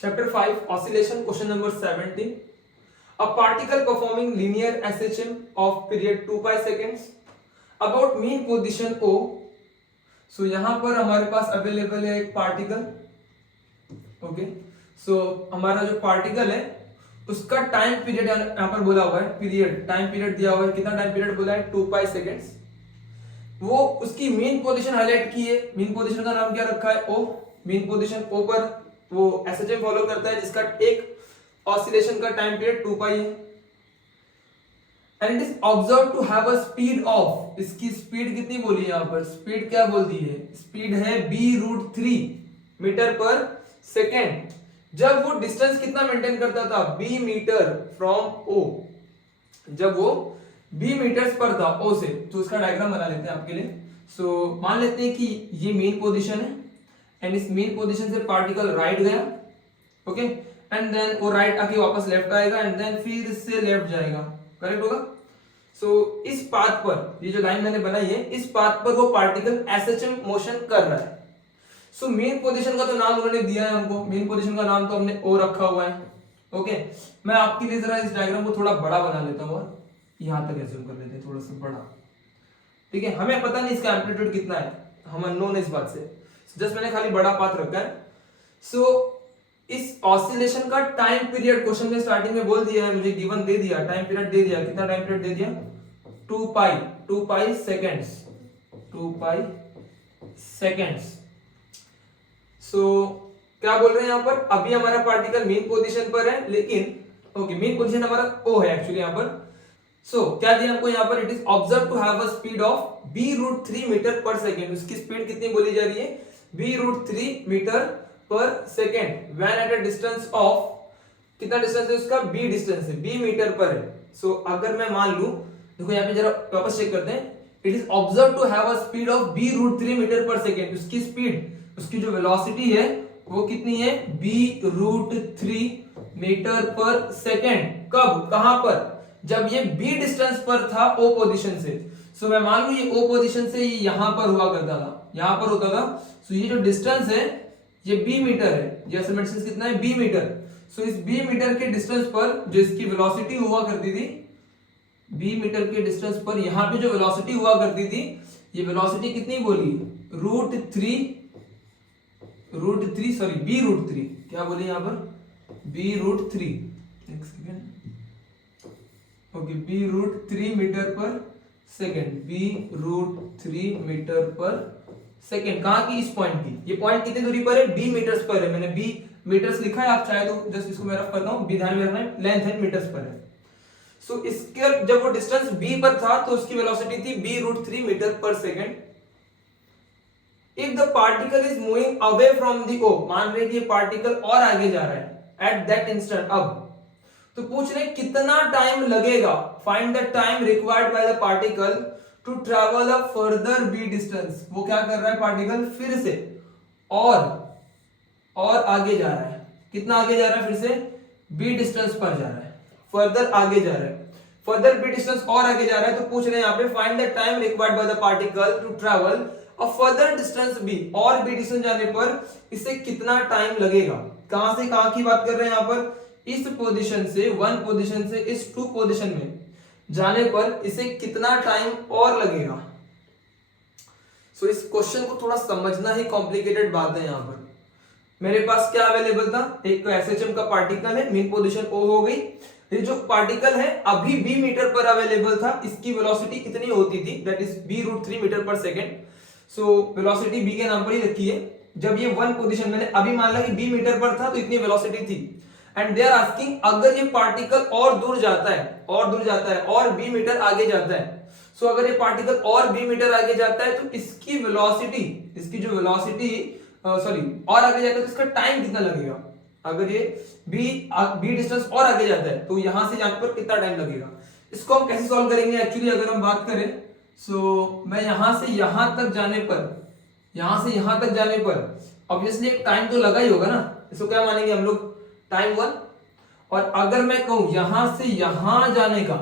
Chapter 5 Oscillation, question number 17. A particle performing linear SHM of period 2 pi seconds about mean position O. So यहाँ पर हमारे पास available है एक particle. Okay, सो हमारा जो पार्टिकल है उसका टाइम पीरियड यहाँ पर बोला हुआ है, पीरियड टाइम पीरियड दिया हुआ है. कितना टाइम पीरियड बोला है? 2 पाई सेकेंड्स. वो उसकी मेन पोजीशन हाईलाइट की है. मेन पोजीशन का नाम क्या रखा है? ओ. मेन पोजीशन ओ पर वो एसएचएम फॉलो करता है जिसका एक ऑसिलेशन का टाइम पीरियड 2 पाई है. And it is observe to have a speed of, इसकी स्पीड कितनी बोली है यहाँ पर? स्पीड क्या बोल दी है? स्पीड है b√3 मीटर पर सेकेंड. जब वो डिस्टेंस कितना मेंटेन करता था? b metre from o. जब वो b मीटर्स पर था o से, तो उसका डायग्राम बना लेते हैं आपके लिए. सो मान लेते हैं कि ये मेन पोजीशन है एंड इस मेन पोजीशन से पार्टिकल राइट गया. ओके, एंड देन वो राइट आके वापस लेफ्ट आएगा एंड देन फिर इससे लेफ्ट जाएगा. करेक्ट होगा? सो इस पाथ पर, ये जो लाइन मैंने बनाई है, इस पाथ पर वो पार्टिकल एसएचएम मोशन कर रहा है. सो मेन पोजीशन का तो नाम उन्होंने दिया है हमको. मेन पोजीशन का नाम तो हमने ओ रखा हुआ है. ओके, मैं आपके लिए जरा इस डायग्राम को थोड़ा बड़ा बना लेता हूँ और यहां तक एज्यूम कर लेते हैं थोड़ा सा बड़ा. ठीक है, हमें पता नहीं इसका एम्पलीट्यूड कितना है, हम अननोन है इस बात से. जस्ट मैंने खाली बड़ा पाथ रखा है. सो इस ऑसिलेशन का टाइम पीरियड क्वेश्चन में स्टार्टिंग में बोल दिया है, मुझे गिवन दे दिया, टाइम पीरियड दे दिया. कितना टाइम पीरियड दे दिया? 2 पाई सेकेंड्स. 2 पाई सेकेंड्स. सो क्या बोल रहे हैं यहाँ पर? अभी हमारा पार्टिकल मेन पोजीशन पर है, लेकिन ओके मेन पोजीशन हमारा ओ है एक्चुअली यहाँ पर. सो क्या दिया हमको यहाँ पर? It is observe to have a speed of b√3 metre per second. उसकी स्पीड कितनी बोली जा रही है? b√3 metre per second when at a distance of, कितना डिस्टेंस है उसका? b डिस्टेंस है, b मीटर पर है. सो अगर मैं मान लूं, देखो यहाँ पे जरा वापस चेक करते हैं. It is observe to have a speed of b√3 metre per second. उसकी स्पीड, उसकी जो वेलोसिटी है वो कितनी है? b√3 metre per second. कब, कहां पर? जब ये b डिस्टेंस पर था o पोजीशन से. सो मैं मान लूं ये o पोजीशन से ये यहां पर हुआ करता था, यहां पर होता था. सो ये जो डिस्टेंस है ये b मीटर है. ये असल में डिस्टेंस कितना है? b metre. सो इस b मीटर के डिस्टेंस पर जो इसकी वेलोसिटी हुआ करती थी, b मीटर के डिस्टेंस पर यहां पे जो वेलोसिटी हुआ करती थी, ये वेलोसिटी कितनी बोली? b√3 क्या बोले यहाँ पर? b√3. एक second. Okay, b√3 metre per second. b√3 metre per second. कहां की? इस पॉइंट की. ये पॉइंट कितनी दूरी पर है? b मीटर्स पर है. मैंने b मीटर्स लिखा है, आप चाहे तो जस्ट इसको मैं रफ करता हूं. b ध्यान में रखना है, लेंथ है, मीटर्स पर है. सो इसके जब वो डिस्टेंस b पर था तो उसकी वेलोसिटी थी b√3 metre per second. If the particle is moving away from the O, मान रहे कि ये पार्टिकल और आगे जा रहा है एट दैट इंस्टेंट. अब तो पूछ रहे कितना टाइम लगेगा? Find the time required by the particle to travel a further b distance. वो क्या कर रहा है? पार्टिकल फिर से और आगे जा रहा है. कितना आगे जा रहा है? फिर से b डिस्टेंस पर जा रहा है, फर्दर आगे जा रहा है. फर्दर b डिस्टेंस और आगे जा रहा है. तो पूछ रहे हैं यहाँ पे find the time required by the particle to travel a further distance b. और b डिस्टेंस जाने पर इसे कितना टाइम लगेगा? कहां से कहां की बात कर रहे हैं यहाँ पर? इस पोजीशन से 1 पोजीशन से इस 2 पोजीशन में जाने पर इसे कितना टाइम और लगेगा? सो इस क्वेश्चन को थोड़ा समझना ही कॉम्प्लिकेटेड बात है. यहाँ पर मेरे पास क्या अवेलेबल था? एक एसएचएम का पार्टिकल है, मेन पोजीशन ओ हो गई. ये जो पार्टिकल है अभी b मीटर पर अवेलेबल था, इसकी वेलोसिटी कितनी होती थी? That is b√3 metre per second. So velocity b के नाम पर ही रखी है. जब ये 1 पोजीशन, मैंने अभी मान लिया कि b मीटर पर था तो इतनी वेलोसिटी थी. एंड दे आर आस्किंग अगर ये पार्टिकल और दूर जाता है और b मीटर आगे जाता है. सो अगर ये पार्टिकल और b मीटर आगे जाता है तो इसकी वेलोसिटी, इसकी जो वेलोसिटी और आगे जाता है तो इसका टाइम कितना लगेगा? अगर ये b डिस्टेंस और आगे जाता है तो यहां से यहां पर कितना टाइम लगेगा? इसको हम कैसे सॉल्व करेंगे? एक्चुअली अगर हम बात करें, सो मैं यहां से यहां तक जाने पर ऑब्वियसली एक टाइम तो लगा ही होगा ना. इसको क्या मानेंगे हम लोग? टाइम 1. और अगर मैं कहूं यहां से यहां जाने का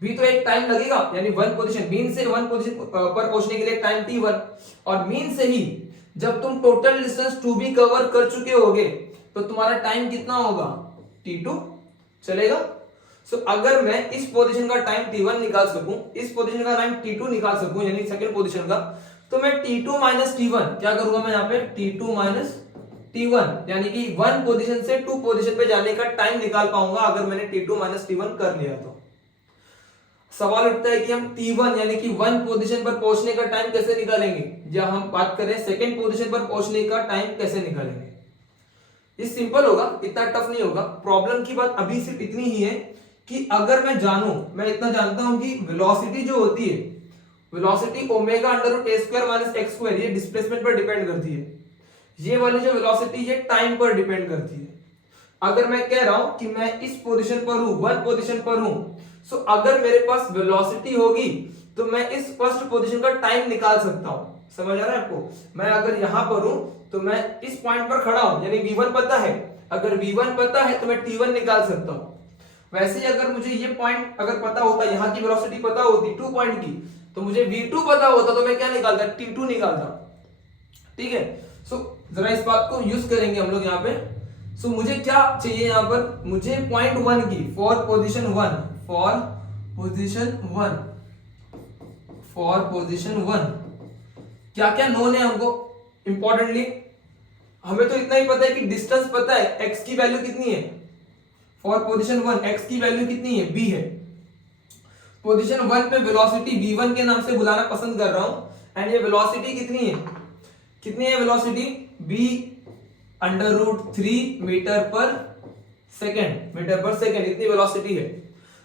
भी तो एक टाइम लगेगा, यानी 1 पोजीशन, मीन से 1 पोजीशन पर पहुंचने के लिए टाइम t1. और मीन से ही जब तुम टोटल डिस्टेंस 2b कवर कर चुके होगे तो तुम्हारा टाइम कितना होगा, t2 चलेगा। सो अगर मैं इस पोजीशन का टाइम t1 निकाल सकूं, इस पोजीशन का टाइम t2 निकाल सकूं, यानी सेकंड पोजीशन का, तो मैं t2 माइनस t1 क्या करूंगा, मैं यहाँ पे t2 माइनस t1 यानी कि 1 पोजीशन से 2 पोजीशन पे जाने का टाइम निकाल पाऊंगा अगर मैंने t2 माइनस t1 कर लिया। तो सवाल उठता है कि हम t1 यानी कि 1 पोजीशन पर पहुंचने का टाइम कैसे निकालेंगे, या हम बात करें सेकंड पोजीशन पर पहुंचने का टाइम कैसे निकालेंगे। ये सिंपल होगा, इतना टफ नहीं होगा। प्रॉब्लम की बात अभी सिर्फ इतनी ही है कि अगर मैं इतना जानता हूं कि वेलोसिटी जो होती है, वेलोसिटी ओमेगा अंडर रूट ए स्क्वायर माइनस एक्स स्क्वायर, ये डिस्प्लेसमेंट पर डिपेंड करती है। ये वाली जो वेलोसिटी ये टाइम पर डिपेंड करती है। अगर मैं कह रहा हूं कि मैं इस पोजीशन पर हूं, 1 पोजीशन पर हूं, सो अगर मेरे पास वेलोसिटी होगी तो मैं इस फर्स्ट पोजीशन का टाइम निकाल सकता हूं। समझ आ रहा है आपको? मैं अगर यहां पर हूं तो मैं इस पॉइंट पर खड़ा हूं, यानी v1 पता है, अगर v1 पता है तो मैं t1 निकाल सकता हूं। वैसे ही अगर मुझे ये पॉइंट अगर पता होता, यहाँ की वेलोसिटी पता होती 2 पॉइंट की, तो मुझे v2 पता होता तो मैं क्या निकालता, t2 निकालता। ठीक है, सो जरा इस बात को यूज करेंगे हम लोग यहाँ पे। सो मुझे क्या चाहिए यहाँ पर, मुझे पॉइंट 1 की फॉर पोजीशन 1 क्या क्या नोन है हमको। इंपॉर्टेंटली हमें तो इतना ही पता है कि डिस्टेंस पता है, x की वैल्यू कितनी है फॉर पोजीशन 1, x की वैल्यू कितनी है, b है। पोजीशन 1 पे वेलोसिटी v1 के नाम से बुलाना पसंद कर रहा हूं, एंड ये वेलोसिटी कितनी है velocity b under root 3 metre per second, इतनी वेलोसिटी है।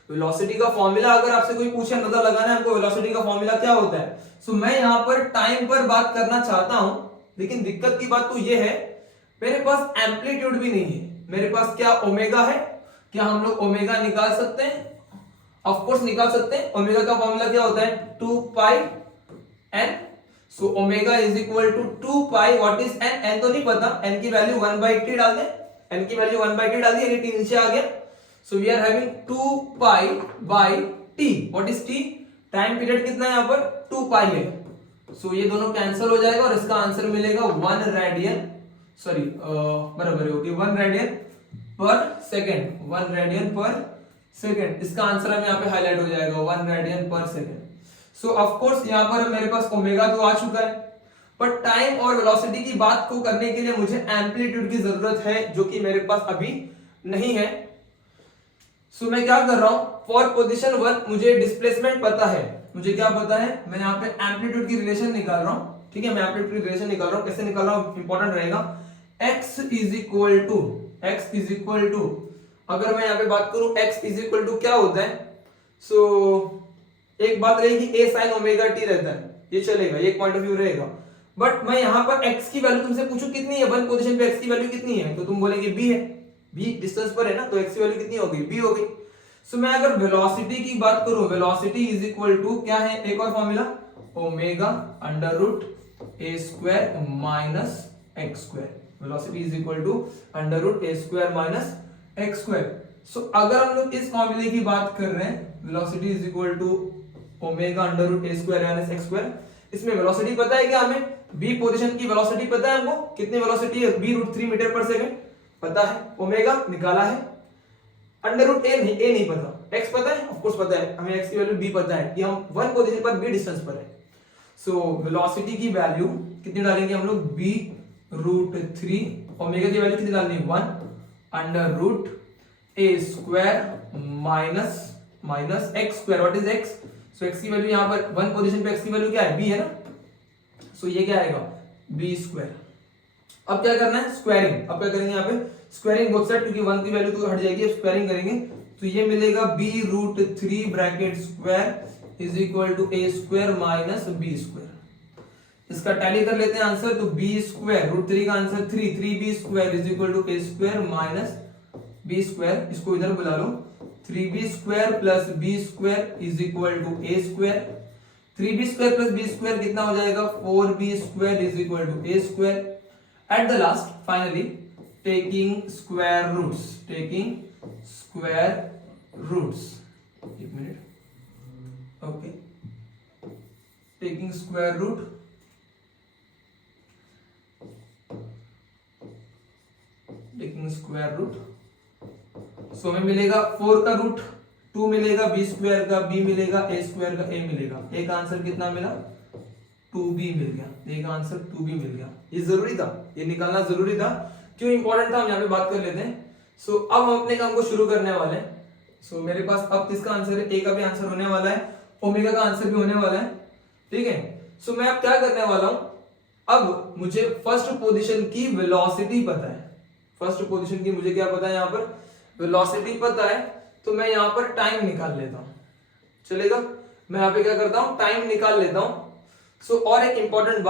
वेलोसिटी का फॉर्मूला अगर आपसे कोई पूछे, अंदाजा लगाना है हमको वेलोसिटी का फॉर्मूला क्या होता है, सो मैं यहां पर टाइम पर बात करना चाहता हूं, लेकिन दिक्कत की बात तो ये है मेरे पास एम्पलीट्यूड भी नहीं है। मेरे पास क्या ओमेगा है, क्या हम लोग ओमेगा निकाल सकते हैं? ऑफ कोर्स निकाल सकते हैं। ओमेगा का फॉर्मूला क्या होता है, 2 pi n। So omega is equal to 2 pi, what is n, n तो नहीं पता, n की वैल्यू 1/t डाल दें, n की वैल्यू 1/t डाल दी, यानी t नीचे आ गया। So we are having 2 pi by t, what is t, time period कितना है यहाँ पर 2 पाई है। सो ये दोनों कैंसिल हो जाएगा और इसका आंसर मिलेगा 1 रेडियन, सॉरी बराबर होगी 1 रेडियन पर सेकेंड, 1 रेडियन पर सेकेंड। इसका आंसर हमें यहाँ पे हाईलाइट हो जाएगा 1 रेडियन पर सेकेंड। सो ऑफ कोर्स यहाँ पर मेरे पास ओमेगा तो आ चुका है, पर टाइम और वेलोसिटी की बात को करने के लिए मुझे एम्पलीट्यूड की जरूरत है, जो कि मेरे पास अभी नहीं है। सो मैं क्या कर रहा हूं, फॉर पोजीशन 1 मुझे डिस्प्लेसमेंट पता है, मुझे क्या पता है, मैं यहाँ पे एम्पलीट्यूड की रिलेशन निकाल रहा हूं। ठीक है, मैं एम्पलीट्यूड की रिलेशन निकाल रहा हूं, कैसे निकाल रहा हूं इंपॉर्टेंट रहेगा। x इज इक्वल टू अगर मैं यहाँ पे बात करूं x इज इक्वल टू क्या होता है, सो एक बात रहेगी a sin ओमेगा t रहता है, ये चलेगा, ये एक पॉइंट ऑफ व्यू रहेगा। बट मैं यहाँ पर x की वैल्यू तुमसे पूछूं कितनी है, 1 पोजीशन पे x की वैल्यू कितनी है, तो तुम बोलेंगे b है, b डिस्टेंस पर है ना, तो x की वैल्यू कितनी होगी, b होगी। सो मैं अगर वेलोसिटी की बात करूं, वेलोसिटी इज इक्वल टू क्या है, एक और formula, omega under root a square minus x square. Velocity is equal to under root a square minus x square. So अगर हम लोग इस फॉर्मूले की बात कर रहे हैं, velocity is equal to omega under root a square minus x square, इसमें वेलोसिटी पता है क्या हमें, b पोजीशन की वेलोसिटी पता है हमको, कितनी वेलोसिटी है, b रूट 3 मीटर पर सेकंड पता है, ओमेगा निकाला है, अंडर रूट a नहीं पता, x पता है, ऑफ कोर्स पता है हमें, x की वैल्यू b पता है कि हम 1 पोजीशन पर b डिस्टेंस पर है। सो वेलोसिटी की वैल्यू कितनी डालेंगे हम लोग, b रूट 3, ओमेगा की वैल्यू कितनी डालनी है 1 under root a square minus x square, what is x, so x की वैल्यू यहाँ पर 1 पोजीशन पे x की वैल्यू क्या है, b है ना, सो ये क्या आएगा b स्क्वायर। अब क्या करना है, स्क्वायरिंग। अब क्या करेंगे यहाँ पे, स्क्वायरिंग बोथ साइड, क्योंकि 1 की वैल्यू तो हट जाएगी, अब स्क्वायरिंग करेंगे तो ये मिलेगा b root 3 bracket square is equal to a square minus b square. इसका टैली कर लेते हैं आंसर, तो b स्क्वायर रूट 3 का answer 3b square is equal to a square minus b square, इसको इधर बुला लो, 3b square plus b square is equal to a square, 3b square plus b square कितना हो जाएगा, 4b square is equal to a square. At the last, finally, taking square roots. एक minute, okay. Taking square root taking square root. So हमें मिलेगा 4 का root 2 मिलेगा, b square का b मिलेगा, a स्क्वायर का a मिलेगा। एक आंसर कितना मिला? 2b मिल गया। एक आंसर 2b मिल गया। ये जरूरी था, ये निकालना जरूरी था। क्यों इंपॉर्टेंट था हम यहाँ पे बात कर लेते हैं। सो अब हम अपने काम को शुरू करने वाले हैं। सो मेरे पास अब किसका आंसर है? a का भी आंसर होने वाला है, ओमेगा का आंसर भी होने वाला है, ठीक है। सो मैं अब क्या करने वाला हूं, अब मुझे फर्स्ट पोजीशन की वेलोसिटी पता है। फर्स्ट पोजीशन की मुझे क्या पता है? यहाँ पर वेलोसिटी पता है, तो मैं यहाँ पर टाइम निकाल लेता हूँ। चलेगा? मैं यहाँ पे क्या करता हूँ? टाइम निकाल लेता हूँ। सो और एक इंपॉर्टेंट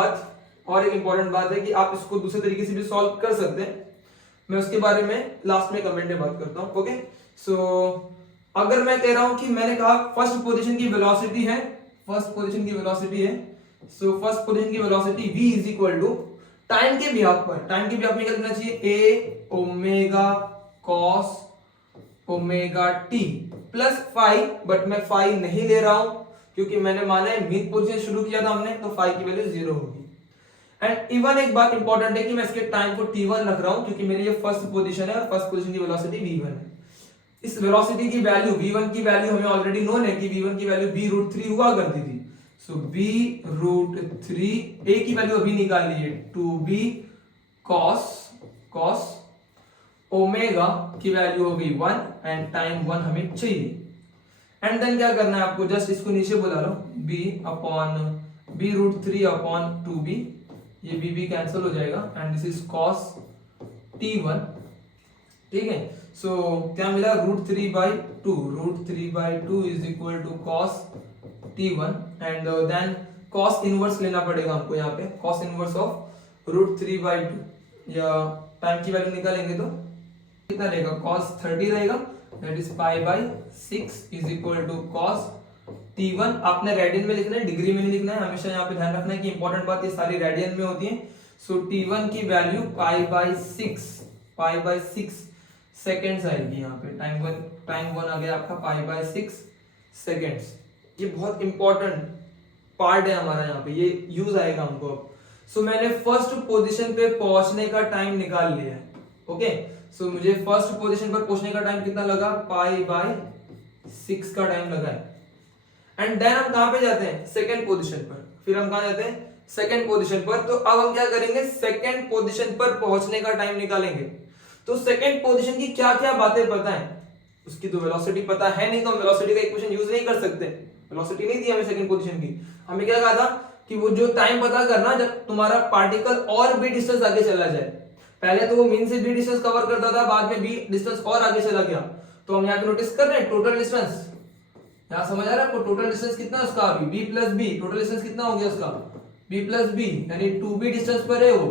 बात है कि आप इसको दूसरे तरीके से भी सॉल्व कर सकते हैं। मैं उसके बारे में लास्ट में कमेंट में बात करता हूँ। ओके, सो अगर मैं कह रहा हूं कि मैंने कहा फर्स्ट पोजीशन की वेलोसिटी है, फर्स्ट पोजीशन की वेलोसिटी है, सो फर्स्ट पोजीशन की velocity v is equal to time के बिहाफ पर, टाइम के बिहाफ में क्या लिखना चाहिए? a omega cos omega t plus phi, but मैं फाई नहीं ले रहा हूं क्योंकि मैंने माना है मीन पोजीशन शुरू किया था हमने, तो फाई की वैल्यू 0 होगी। एंड इवन एक बात इंपॉर्टेंट है कि मैं इसके टाइम को t1 रख रहा हूं क्योंकि मेरी ये फर्स्ट पोजीशन है और फर्स्ट पोजीशन की वेलोसिटी v1 है। इस वेलोसिटी की वैल्यू v1 की वैल्यू हमें ऑलरेडी नोन है कि v1 की वैल्यू b√3 हुआ करती थी। सो b√3, a की वैल्यू अभी निकाल ली है 2b cos ओमेगा की वैल्यू हो गई 1 एंड टाइम 1 हमें चाहिए। एंड देन क्या करना है आपको? जस्ट इसको नीचे बुला लो, b/√3 अपॉन 2b, ये b कैंसिल हो जाएगा and this is cos t1, ठीक है। सो क्या मिला? √3/2, √3/2 is equal to cos t1 and then cos inverse लेना पड़ेगा हमको यहाँ पे, cos इनवर्स ऑफ √3/2 या टाइम की वैल्यू निकालेंगे तो कितना रहेगा? cos 30 रहेगा, that is π/6 is equal to cos t1। आपने रेडियन में लिखना है, डिग्री में नहीं लिखना है। हमेशा यहाँ पे ध्यान रखना है कि इंपॉर्टेंट बात ये सारी रेडियन में होती है। सो t1 की वैल्यू π/6 सेकेंड्स आएगी यहाँ पे। टाइम 1 आ गया आपका π/6 सेकेंड्स। ये बहुत इंपॉर्टेंट पार्ट है हमारा, यहाँ पे ये यूज आएगा हमको अब। सो मैंने फर्स्ट पोजीशन पे पहुंचने का टाइम निकाल लिया है। ओके, सो मुझे फर्स्ट पोजीशन पर पहुंचने का टाइम कितना लगा? π/6 का टाइम लगा है। एंड देन हम कहां पे जाते हैं? सेकंड पोजीशन पर। फिर हम कहां जाते हैं? सेकंड पोजीशन पर। तो अब हम क्या करेंगे? सेकंड पोजीशन पर पहुंचने का टाइम निकालेंगे। तो सेकंड पोजीशन की क्या क्या बातें पता है? उसकी तो वेलोसिटी पता है नहीं, तो हम वेलोसिटी का इक्वेशन यूज नहीं कर सकते। वेलोसिटी नहीं दी हमें सेकंड पोजीशन की। हमें क्या कहा था कि वो जो टाइम पता करना जब तुम्हारा पार्टिकल और भी डिस्टेंस आगे चला जाए। पहले तो वो मीन से b डिस्टेंस कवर करता था, बाद में b डिस्टेंस और आगे चला गया। तो हम यहाँ पे नोटिस कर रहे हैं टोटल डिस्टेंस, यहाँ समझ आ रहा है आपको? टोटल डिस्टेंस कितना है उसका? अभी b plus b, total distance कितना हो गया उसका? b प्लस b, यानी 2b डिस्टेंस पर है वो।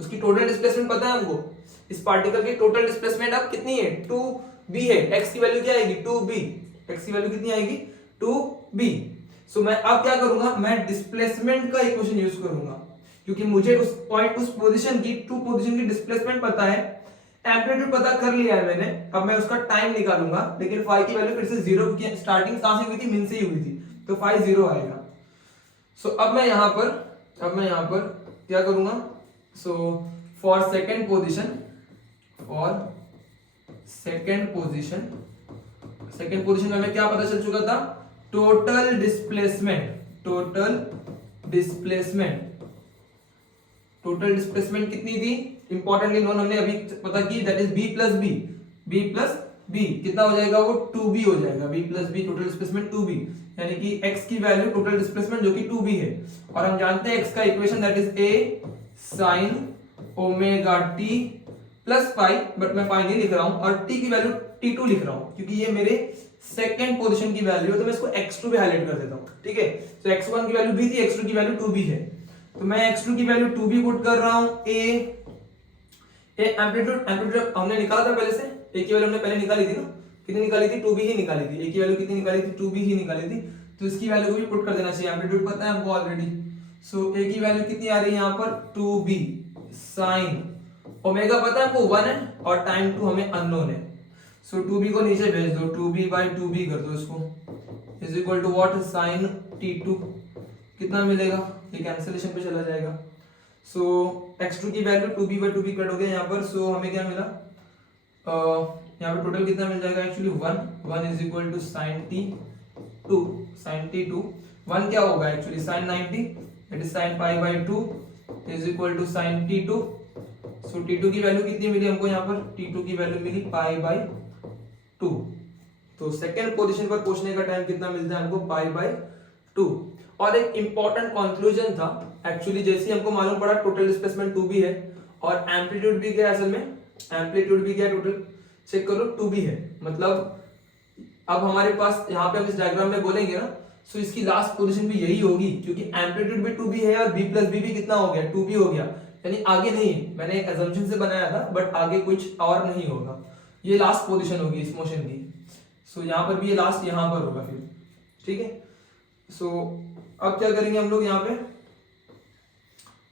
उसकी टोटल डिस्प्लेसमेंट पता है हमको। इस पार्टिकल की टोटल डिस्प्लेसमेंट अब कितनी है? 2b है। x की वैल्यू क्या आएगी? 2b। x की वैल्यू कितनी आएगी? 2b। सो मैं अब क्या करूंगा? मैं डिस्प्लेसमेंट का इक्वेशन यूज करूंगा क्योंकि मुझे उस पॉइंट, उस पोजीशन की, टू पोजीशन की डिस्प्लेसमेंट पता है, एम्पलीट्यूड पता कर लिया है मैंने। अब मैं उसका टाइम निकालूंगा, लेकिन फाई की वैल्यू फिर से 0 की स्टार्टिंग कहां से हुई थी? मीन से ही हुई थी, तो फाई 0 आएगा। सो अब मैं यहां पर क्या करूंगा? सो फॉर सेकंड पोजीशन में हमें क्या पता चल चुका था? टोटल डिस्प्लेसमेंट कितनी थी? इंपॉर्टेंटली नोन हमने अभी पता की, that is b plus b कितना हो जाएगा? वो 2b हो जाएगा। b plus b total displacement 2b, यानी कि x की वैल्यू टोटल डिस्प्लेसमेंट जो कि 2b है। और हम जानते हैं x का equation that is a sin omega t plus pi, but मैं पाई नहीं लिख रहा हूं, और t की वैल्यू t2 लिख रहा हूं क्योंकि ये मेरे सेकंड पोजीशन की वैल्यू है, तो मैं इसको x2 पे हाईलाइट कर देता हूं। ठीक है, तो x1 की वैल्यू b थी, x2 की वैल्यू 2b है, तो मैं x2 की वैल्यू 2b पुट कर रहा हूं। a एम्पलीट्यूड हमने निकाला था पहले से, a की वैल्यू हमने पहले निकाली थी ना, कितनी निकाली थी? 2b ही निकाली थी। a की वैल्यू कितनी निकाली थी? 2b ही निकाली थी, तो इसकी वैल्यू को भी पुट कर देना चाहिए। एम्पलीट्यूड पता है हमको ऑलरेडी। सो a की वैल्यू कितनी आ रही है यहाँ पर? 2b sin ओमेगा पता है हमको 1 है, और टाइम 2 हमें अननोन है। सो 2b को नीचे भेज दो, 2b/2b कर दो इसको, is equal to what? sin t2 कितना मिलेगा? ये कैंसिलेशन पे चला जाएगा। सो x2 की वैल्यू 2b/2b कट हो गया यहाँ पर। सो हमें क्या मिला? यहाँ पे टोटल कितना मिल जाएगा actually 1 is equal to sin t2 1 क्या होगा actually sin 90 that is sin pi by 2 is equal to sin t2। So t2 की वैल्यू कितनी मिली हमको, यहाँ पर t2 की वैल्यू मिली पाई बाई 2। तो सेकेंड पोजीशन पर पहुंचने का टाइम कितना मिलता है हमको, पाई बाई 2। और एक इंपॉर्टेंट कंक्लूजन था एक्चुअली, जैसे हमको मालूम पड़ा टोटल डिस्प्लेसमेंट 2 भी है और एम्पलीट्यूड भी क्या है, असल में एम्पलीट्यूड भी क्या है, टोटल चेक करो 2 भी है। मतलब अब हमारे पास यहाँ पे हम इस डायग्राम में बोलेंगे ना, सो इसकी लास्ट पोजीशन भी यही होगी क्योंकि एम्पलीट्यूड भी 2 भी है और b प्लस बी भी कितना हो गया, 2 भी हो गया, यानी आगे नहीं है, मैंने एक अजम्पशन से बनाया था बट आगे कुछ और नहीं होगा, ये लास्ट पोजीशन होगी इस मोशन की। सो यहाँ पर भी ये लास्ट यहाँ पर होगा फिर, ठीक है। सो अब क्या करेंगे हम लोग यहाँ पे,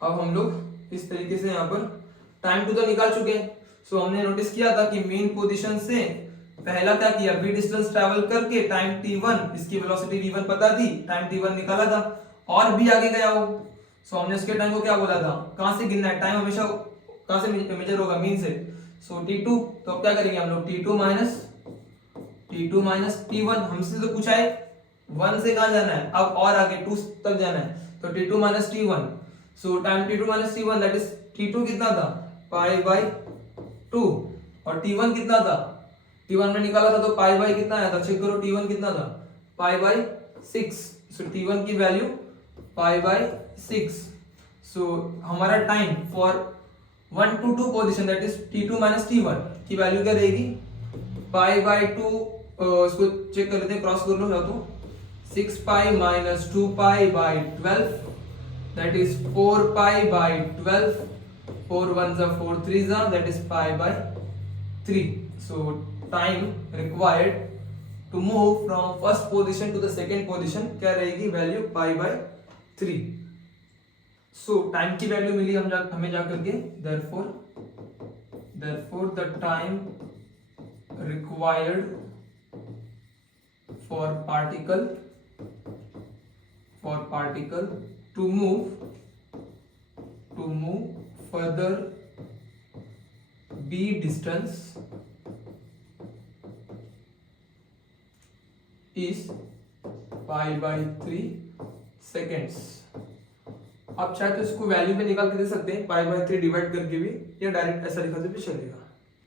अब हम लोग इस तरीके से यहाँ पर टाइम टू तो निकाल चुके हैं। सो हमने नोटिस किया था कि मेन पोजीशन से पहला क्या किया, b डिस्टेंस ट्रैवल करके टाइम t1, इसकी वेलोसिटी v1 पता थी, टाइम t1 निकाला था और भी आगे गया हो। सो हमने उसके टाइम को क्या बोला था, कहां से गिनना है, टाइम हमेशा कहां से मेजर होगा, मीन से। सो t2, तो अब क्या करेंगे हम लोग, t2 माइनस t1, हमसे तो पूछा है 1 से कहां जाना है, अब और आगे 2 तक जाना है, तो t2 minus t1। So time t2 minus t1 that is t2 कितना था, पाई बाई 2, और t1 कितना था, t1 में निकाला था तो पाई बाई कितना आया था, चेक करो t1 कितना था, पाई बाई 6। सो t1 की वैल्यू पाई बाई 6। सो हमारा time for 1 to 2 position that is t2 minus t1 की वैल्यू क्या रहेगी, पाई बाई 2, इसको चेक कर लेते हैं, क्रॉस कर लो या तो 6 pi minus 2 pi by 12 that is 4 pi by 12, 4 1 जा 4 3 जा that is pi by 3। So time required to move from first position to the second position क्या रहेगी, value pi by 3। So time की वैल्यू मिली हमें जाकर के, therefore the time required for particle to move further b distance is pi by 3 seconds। आप चाहे तो इसको वैल्यू में निकाल के दे सकते हैं, पाई बाई 3 डिवाइड करके भी, या डायरेक्ट ऐसा लिखा तो भी चलेगा।